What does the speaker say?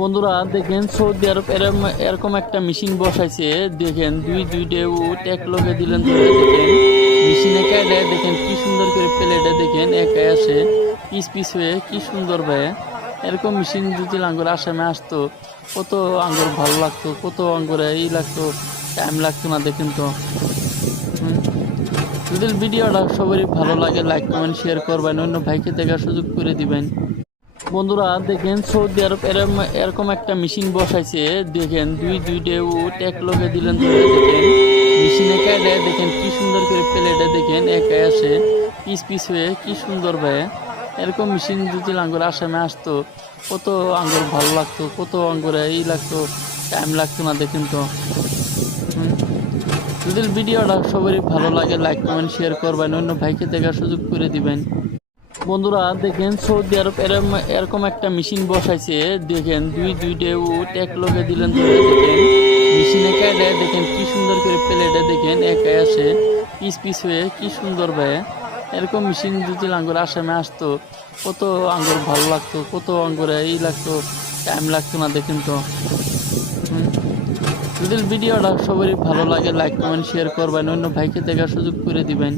বন্ধুরা দেখেন সৌদি আরব এরকম একটা মেশিন বসাইছে। দেখেন দুইটা উট এক লগে দিলেন ধরে দেখেন মেশিনে কেটে দেখেন কি সুন্দর করে প্লেটে দেখেন একাই আসে পিস পিস হয়ে কি সুন্দর ভাই। এরকম মেশিন যদি আঙ্গুর আসামে আসতো কত আঙ্গুর ভালো লাগতো, কত আঙ্গুরে লাগতো, টাইম লাগতো না দেখেন তো। হুম। যদি ভিডিওটা সবারই ভালো লাগে লাইক কমেন্ট শেয়ার করবেন, অন্য ভাইকে দেখার সুযোগ করে দিবেন। বন্ধুরা দেখেন সৌদি আরব এরকম একটা মেশিন বসাইছে। দেখেন দুইটা উট এক লগে দিলেন ধরে দেখেন মেশিনে কেটে দেখেন কি সুন্দর করে প্লেটে দেখেন একাই আসে পিস পিস হয়ে কি সুন্দর ভাই। এরকম মেশিন যদি আঙ্গুর আসামে আসতো কত আঙ্গুর ভালো লাগতো, কত আঙ্গুরে লাগতো, টাইম লাগতো না দেখেন তো। হুম। যদি ভিডিওটা সবারই ভালো লাগে লাইক কমেন্ট শেয়ার করবেন, অন্য ভাইকে দেখার সুযোগ করে দিবেন। বন্ধুরা দেখেন সৌদি আরব এরকম একটা মেশিন বসাইছে। দেখেন দুইটা উট এক লগে দিলেন ধরে দেখেন মেশিনে কেটে দেখেন কি সুন্দর করে প্লেটে দেখেন একাই আসে পিস পিস হয়ে কি সুন্দর ভাই। এরকম মেশিন যদি আঙ্গুর আসামে আসতো কত আঙ্গুর ভালো লাগতো, কত আঙ্গুরে লাগতো, টাইম লাগতো না দেখেন তো। হুম। যদি ভিডিওটা সবারই ভালো লাগে লাইক কমেন্ট শেয়ার করবেন, অন্য ভাইকে দেখার সুযোগ করে দিবেন।